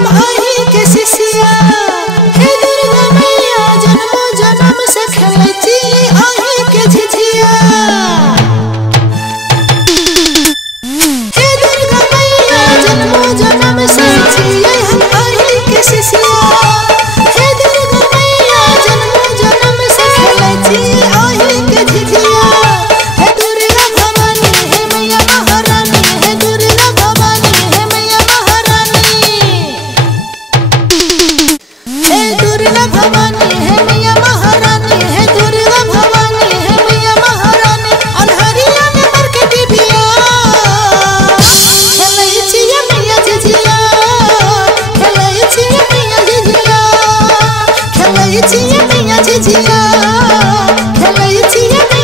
हम आही के सिसिया। हे दुर्गा मैया जन्मो जन्म से खेलै छी आही के झिझिया। हे दुर्गा मैया जन्मो जन्म से छियै हम आही के सिसिया। हे दुर्गा मैया जन्मो जन्म से खेलै छी आही के झिझिया। हे दुर्गा भवानी हे मैया महारानी। हे दुर्गा भवानी हे मैया महारानी। हे दुर्गा भवानी हे मैया महारानी। हे दुर्गा भवानी हे मैया महारानी। अन्हरिया में मर के डिबिया खेलै छियै मैया झिझिया। खेलै छियै मैया झिझिया। खेलै छियै मैया झिझिया। खेलै छियै।